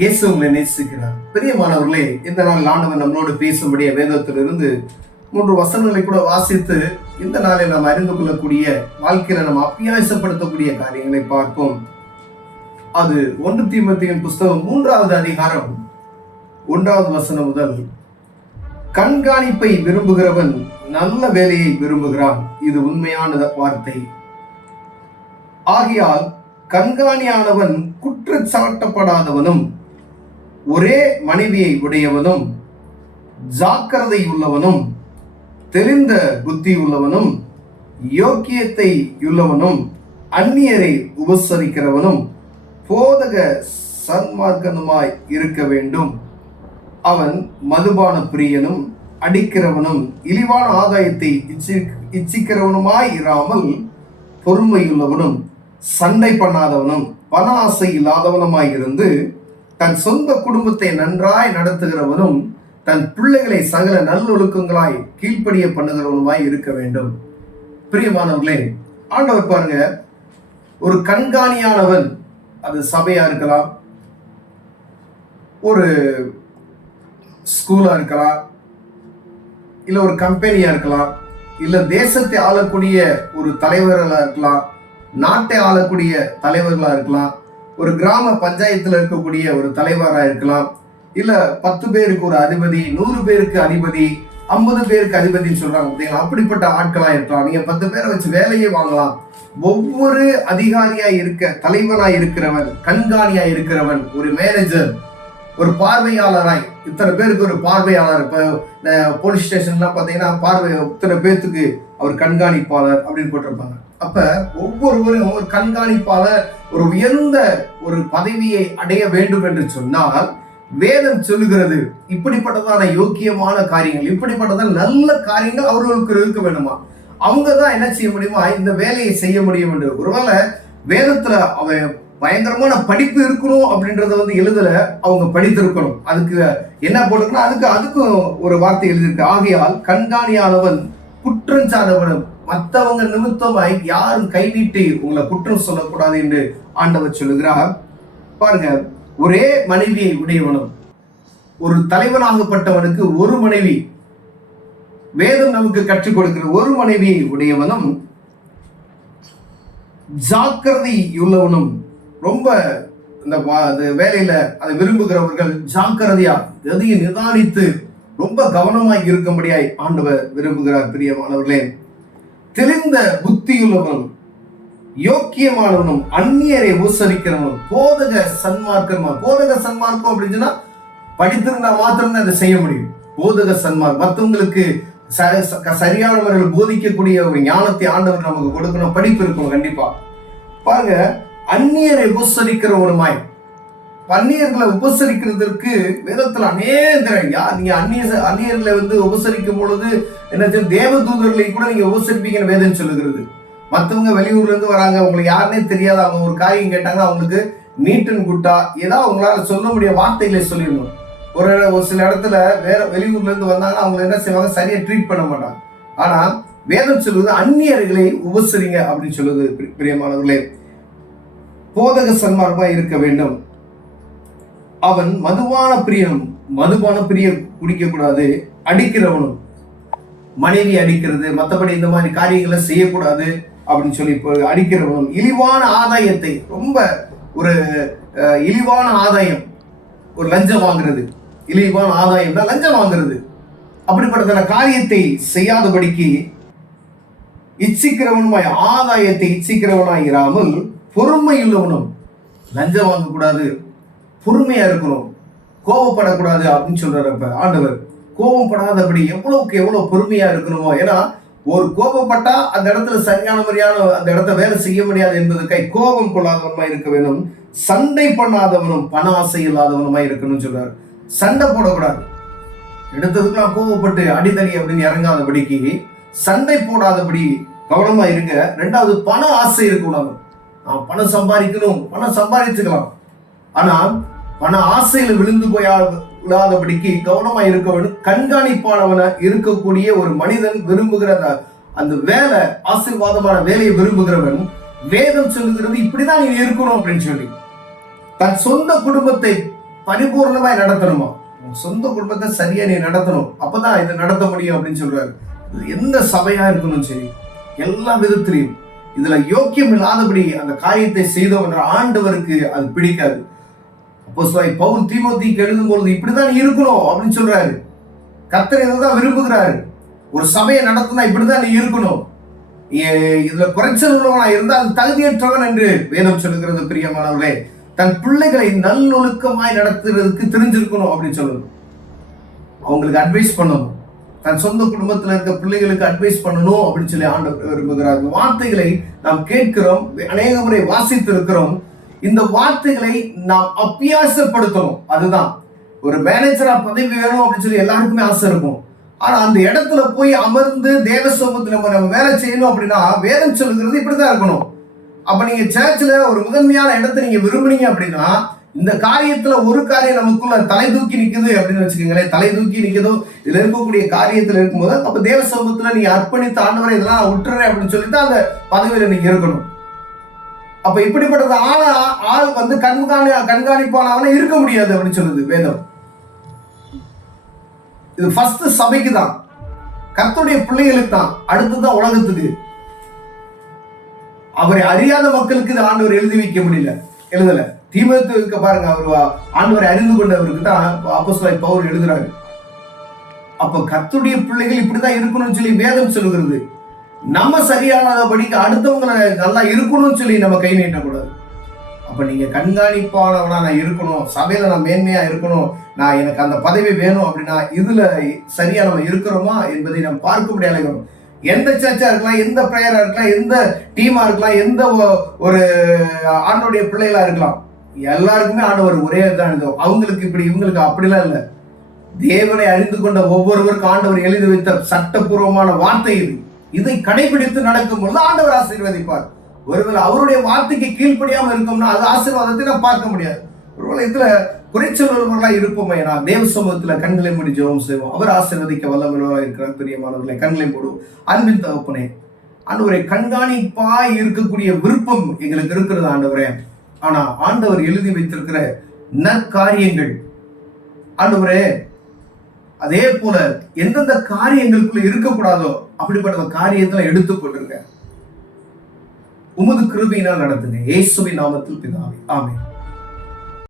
இயேசு உங்களை நேசிக்கிறார். பிரியமானவர்களே, இந்த நாள் ஆண்டவர் நம்மளோடு பேசும்படிய வேதத்திலிருந்து 3 வசனங்களை கூட வாசித்து இந்த நாளை நாம் அறிந்து கொள்ளக்கூடிய, வாழ்க்கையில நம்ம அபியாசப்படுத்தக்கூடிய காரியங்களை பார்ப்போம். அது 1 தீமோத்தேயுவின் புஸ்தகம் 3வது அதிகாரம் 1வது வசனம் முதல், கண்காணிப்பை விரும்புகிறவன் நல்ல வேலையை விரும்புகிறான், இது உண்மையான வார்த்தை. ஆகையால் கண்காணியானவன் குற்றச்சாட்டப்படாதவனும் ஒரே மனைவியை உடையவனும் ஜாக்கிரதை உள்ளவனும் தெரிந்த புத்தி உள்ளவனும் யோக்கியத்தை உள்ளவனும் அந்நியரை உபசரிக்கிறவனும் போதக சன்மார்க்கனுமாய் இருக்க வேண்டும். அவன் மதுபான பிரியனும் அடிக்கிறவனும் இழிவான ஆதாயத்தை இச்சிக்கிறவனுமாய் இராமல் பொறுமையுள்ளவனும் சண்டை பண்ணாதவனும் பண ஆசை இல்லாதவனுமாய் இருந்து தன் சொந்த குடும்பத்தை நன்றாய் நடத்துகிறவனும் தன் பிள்ளைகளை சகல நல்லொழுக்கங்களாய் கீழ்ப்படிய பண்ணுகிறவனுமாய் இருக்க வேண்டும். பிரியமானவர்களே, ஆண்டவர் பாருங்க, ஒரு கண்காணியானவன், அது சபையா இருக்கலாம், ஒரு ஸ்கூலா இருக்கலாம், இல்ல ஒரு கம்பெனியா இருக்கலாம், இல்ல தேசத்தை ஆளக்கூடிய ஒரு தலைவர்களா இருக்கலாம், நாட்டை ஆளக்கூடிய தலைவர்களா இருக்கலாம், ஒரு கிராம பஞ்சாயத்துல இருக்கக்கூடிய ஒரு தலைவரா இருக்கலாம், இல்ல 10 பேருக்கு ஒரு அதிபதி, 100 பேருக்கு அதிபதி, 50 பேருக்கு அதிபதினு சொல்றாங்க. அப்படிப்பட்ட ஆட்களா இருக்கலாம். நீங்க 10 பேரை வச்சு வேலையே வாங்கலாம். ஒவ்வொரு அதிகாரியா இருக்க, தலைவனா இருக்கிறவன், கண்காணியா இருக்கிறவன், ஒரு மேனேஜர், ஒரு பார்வையாளராய், இத்தனை பேருக்கு ஒரு பார்வையாளர். இப்ப போலீஸ் ஸ்டேஷன்லாம் பாத்தீங்கன்னா இத்தனை பேர்த்துக்கு அவர் கண்காணிப்பாளர் அப்படின்னு போட்டிருப்பாங்க. அப்ப ஒவ்வொருவரும் ஒரு கண்காணிப்பாளர் ஒரு உயர்ந்த ஒரு பதவியை அடைய வேண்டும் என்று சொன்னால், வேதம் சொல்லுகிறது இப்படிப்பட்டதான யோக்கியமான காரியங்கள், இப்படிப்பட்டதான நல்ல காரியங்கள் அவர்களுக்கு இருக்க வேண்டுமா. அவங்கதான் என்ன செய்ய முடியுமா, இந்த வேலையை செய்ய முடியும் என்று. ஒருவேளை வேதத்துல அவன் பயங்கரமான படிப்பு இருக்கணும் அப்படின்றத எழுதல, அவங்க படித்திருக்கணும். அதுக்கு என்ன போட்டிருக்கணும், அதுக்கும் ஒரு வார்த்தை எழுதியிருக்கு. ஆகையால் கண்காணியானவன் குற்றம் சாடவனும் மற்றவங்க நிமித்தமாய் யாரும் கை நீட்டி உங்களை குற்றம் சொல்லக்கூடாது என்று ஆண்டவர் சொல்லுகிறார். பாருங்க, ஒரே மனைவியை உடையவனும், ஒரு தலைவனாகப்பட்டவனுக்கு ஒரு மனைவி, வேதம் நமக்கு கற்றுக் கொடுக்கிற ஒரு மனைவியை உடையவனும் ஜாக்கிரதை உள்ளவனும், ரொம்ப இந்த வேலையில அதை விரும்புகிறவர்கள் ஜாக்கிரதையா எதையும் நிதானித்து ரொம்ப கவனமாய் இருக்கும்படியாய் ஆண்டவர் விரும்புகிறார். பிரியமானவர்களே, தெளிந்த புத்தியுள்ளவனும் யோக்கியமானவனும் அந்நியரை உபசரிக்கிறவனும் போதக சன்மார்க்கம். போதக சன்மார்க்கம் அப்படின்னா படித்திருந்தா மாத்திரம்தான் அதை செய்ய முடியும். போதக சன்மார்க்கம் மற்றவங்களுக்கு சரியான முறையில் போதிக்கக்கூடிய ஒரு ஞானத்தை ஆண்டவர் நமக்கு கொடுக்கணும், படிப்பு இருக்கணும் கண்டிப்பா. பாருங்க, அந்நியரை உபசரிக்கிறவனுமாய். அந்நியர்களை உபசரிக்கிறதுக்கு வேதத்துல நீங்க அந்நியர்களை உபசரிக்கும் பொழுது என்ன, தேவதூதர்களை கூட நீங்க உபசரிப்பீங்கன்னு வேதம் சொல்லுகிறது. மற்றவங்க வெளியூர்ல இருந்து வராங்க, உங்களுக்கு யாருன்னே தெரியாது, அவங்க ஒரு காரியம் கேட்டாங்கன்னா அவங்களுக்கு நீட்டன் குட்டா ஏதாவது அவங்களால சொல்ல முடிய வார்த்தைகளை சொல்லிடணும். ஒரு சில இடத்துல வேற வெளியூர்ல இருந்து வந்தாங்கன்னா அவங்க என்ன செய்வாங்க, சரியா ட்ரீட் பண்ண மாட்டாங்க. ஆனா வேதம் சொல்லுவது அந்நியர்களை உபசரிங்க அப்படின்னு சொல்லுது. பிரியமானவர்களே, போதக சன்மார்க்கமா இருக்க வேண்டும். அவன் மதுபான பிரிய குடிக்க கூடாது, அடிக்கிறவனும், மனைவி அடிக்கிறது, மற்றபடி இந்த மாதிரி காரியங்களை செய்யக்கூடாது அப்படின்னு சொல்லி அடிக்கிறவனும், இழிவான ஆதாயத்தை, ரொம்ப ஒரு இழிவான ஆதாயம், ஒரு லஞ்சம் வாங்குறது, இழிவான ஆதாயம் தான் லஞ்சம் வாங்குறது, அப்படிப்பட்டதான காரியத்தை செய்யாதபடிக்கு இச்சிக்கிறவனுமாய், ஆதாயத்தை இச்சிக்கிறவனாய் இராமல் பொறுமையுள்ளவனும். லஞ்சம் வாங்கக்கூடாது, பொறுமையா இருக்கணும், கோபப்படக்கூடாது அப்படின்னு சொல்றாரு. அப்ப ஆண்டவர் கோபப்படாதபடி எவ்வளவுக்கு எவ்வளவு பொறுமையா இருக்கணுமோ. ஏன்னா ஒரு கோபப்பட்டா அந்த இடத்துல சரியான முறையான அந்த இடத்த வேலை செய்ய முடியாது என்பதற்காக கோபம் கொள்ளாதவனுமாய் இருக்க வேண்டும். சண்டை பண்ணாதவனும் பண ஆசை இல்லாதவனுமாய் இருக்கணும்னு சொல்றாரு. சண்டை போடக்கூடாது, எடுத்ததுக்கெல்லாம் கோபப்பட்டு அடிதடி அப்படின்னு இறங்காதபடிக்கு, சண்டை போடாதபடி கவனமா இருங்க. 2வது, பண ஆசை இருக்கக்கூடாது. நான் பணம் சம்பாதிக்கணும், பணம் சம்பாதிச்சுக்கலாம், ஆனா பண ஆசையில விழுந்து விடாதபடிக்கு கவனமா இருக்க வேண்டும். கண்காணிப்பானவன இருக்கக்கூடிய ஒரு மனிதன் விரும்புகிற அந்த வேலை, ஆசீர்வாதமான வேலையை விரும்புகிறவன், வேதம் சொல்லுகிறது இப்படிதான் நீ இருக்கணும் அப்படின்னு சொல்லி, தன் சொந்த குடும்பத்தை பரிபூர்ணமாய் நடத்தணுமா, உன் சொந்த குடும்பத்தை சரியா நீ நடத்தணும், அப்பதான் இதை நடத்த முடியும் அப்படின்னு சொல்றாரு. எந்த சபையா இருக்கணும் சரி, எல்லா விதத்திலையும் இதுல யோக்கியம் இல்லாதபடி அந்த காரியத்தை செய்தவன் ஆண்டவருக்கு அது பிடிக்காது. அப்போஸ்தலன் பவுல் தீமோத்தேயுக்கு எழுதும் பொழுது இப்படிதான் இருக்கணும் அப்படின்னு சொல்றாரு. கர்த்தர் இதைதான் விரும்புகிறாரு. ஒரு சபையை நடத்தினா இப்படிதான் நீ இருக்கணும், இதுல குறைச்சல் உள்ளவனா இருந்தால் அது தகுதியற்றவன் என்று வேதம் சொல்லுகிறது. பிரியமானவர்களே, தன் பிள்ளைகளை நல்லொழுக்கமாய் நடத்துறதுக்கு தெரிஞ்சிருக்கணும் அப்படின்னு சொல்லணும். அவங்களுக்கு அட்வைஸ் பண்ணணும், தன் சொந்த குடும்பத்தில் இருக்க பிள்ளைகளுக்கு அட்வைஸ் பண்ணணும் அப்படின்னு சொல்லி ஆண்டவர் விரும்புகிறார். வார்த்தைகளை நாம் கேட்கிறோம், அநேக முறை வாசித்து இருக்கிறோம். இந்த வார்த்தைகளை நாம் அபியாசப்படுத்தணும். அதுதான் ஒரு மேனேஜரா பதவி வேணும் அப்படின்னு சொல்லி எல்லாருக்குமே ஆசை இருக்கும். ஆனா அந்த இடத்துல போய் அமர்ந்து தேவ சமூகத்துல நம்ம வேலை செய்யணும் அப்படின்னா வேதம் சொல்லுகிறது இப்படிதான் இருக்கணும். அப்ப நீங்க சர்ச்சில் ஒரு முதன்மையான இடத்தை நீங்க விரும்புனீங்க அப்படின்னா இந்த காரியத்துல ஒரு காரியம் நமக்குள்ள தலை தூக்கி நிக்குது அப்படின்னு வச்சுக்கோங்களேன். தலை தூக்கி நிக்குதோ இதுல இருக்கக்கூடிய காரியத்துல இருக்கும்போது அப்ப தேவ சமூகத்துல நீங்க அர்ப்பணித்த ஆண்டவரை இதெல்லாம் விட்டுறேன் அப்படின்னு சொல்லிட்டு அந்த பதவியில நீங்க இருக்கணும். அப்ப இப்படிப்பட்டது ஆள் வந்து கண்காணிப்பானவன இருக்க முடியாது அப்படின்னு சொல்லுது வேதம். இது ஃபர்ஸ்ட் சபைக்கு தான், கர்த்தருடைய பிள்ளைகளுக்கு தான், அடுத்துதான் உலகத்துக்கு. அவரை அறியாத மக்களுக்கு இது ஆண்டவர் எழுதி வைக்க முடியல, எழுதல. தீமோத்தேயுக்கு பாருங்க, அவர் ஆண்டவரை அறிந்து கொண்டவருக்கு தான் அப்போஸ்தலன் பவுல் எழுதுறாரு. அப்ப கர்த்தருடைய பிள்ளைகள் இப்படிதான் இருக்கணும்னு சொல்லி வேதம் சொல்லுகிறது. நம்ம சரியானபடிக்கு அடுத்தவங்களை நல்லா இருக்கணும்னு சொல்லி நம்ம கை நீட்டக்கூடாது. அப்ப நீங்க கண்காணிப்பானவனா நான் இருக்கணும், சபையில நான் மேன்மையா இருக்கணும், நான் எனக்கு அந்த பதவி வேணும் அப்படின்னா இதுல சரியா நம்ம இருக்கிறோமா என்பதை நம்ம பார்க்க முடியாது. எந்த சர்ச்சா இருக்கலாம், எந்த பிரேயரா இருக்கலாம், எந்த டீமா இருக்கலாம், எந்த ஒரு ஆண்டோடைய பிள்ளைகளா இருக்கலாம், எல்லாருக்குமே ஆண்டவர் ஒரே தான். அவங்களுக்கு இப்படி இவங்களுக்கு அப்படிலாம் இல்லை. தேவனை அறிந்து கொண்ட ஒவ்வொருவருக்கும் ஆண்டவர் எழுதி வைத்த சட்டப்பூர்வமான வார்த்தை இது. இதை கடைபிடித்து நடக்கும் பொழுது ஆண்டவர் ஆசீர்வதிப்பார். ஒருவேளை அவருடைய வார்த்தைக்கு கீழ்ப்படியாம இருக்கோம்னா அது ஆசீர்வாதத்தை நம்ம பார்க்க முடியாது. ஒருவேளை இதுல குறைச்சல் உள்ளவர்களா இருப்போமே, நான் தேவ சமூகத்துல கண்களை மூடி ஜெபம் செய்வோம். அவர் ஆசீர்வதிக்க வல்லவராக இருக்கிறார். பிரியமானவர்களை, கண்களை மூடுவோம். அன்பின் தகப்பனே, ஆண்டவரை கண்காணிப்பாய் இருக்கக்கூடிய விருப்பம் எங்களுக்கு இருக்கிறது ஆண்டவரே. ஆனா ஆண்டவர் எழுதி வைத்திருக்கிற நற்காரியங்கள் ஆண்டவரே, அதே போல எந்தெந்த காரியங்களுக்குள்ள இருக்கக்கூடாதோ அப்படிப்பட்ட காரியத்துல எடுத்துக்கொண்டிருக்க உமது கிருபையினால் நடத்துங்க. இயேசுவின் நாமத்தில் பிதாவே, ஆமென்.